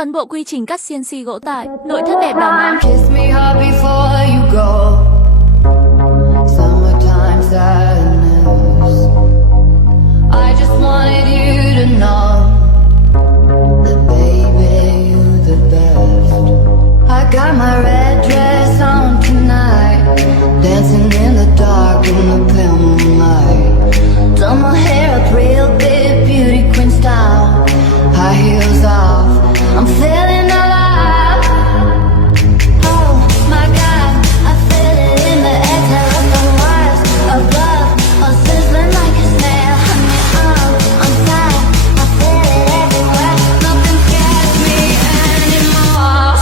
Toàn bộ quy trình cắt CNC gỗ tại nội thất đẹp bảo mã. Kiss me hard before you go. Summertime sadness. I just wanted you to know that baby you're the best. I got my red dress on tonight, dancing in the dark in the pale moonlight. Done my hair up real big, beauty queen style. High heels off, I'm feeling alive. Oh my God, I feel it in the air, tearing the wires above, all sizzling like a snail. Honey, I'm fine, I feel it everywhere. Nothing scares me anymore.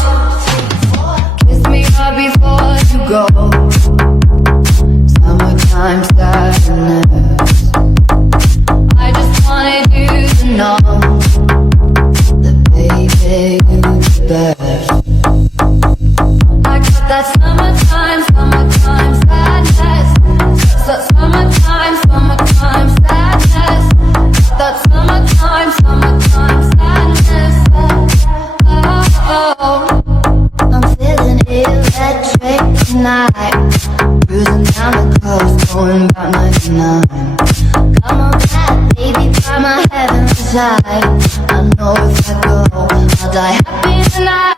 Kiss me hard before you go. Summertime sadness. I just wanted you to know that baby you're the best. I got that summertime sadness. Summertime sadness. That summertime sadness. Oh, I'm feeling electric tonight. Cruising down the coast, going about 99. Come on back, baby, by my heavenly side. I know if I go, I'll die happy tonight.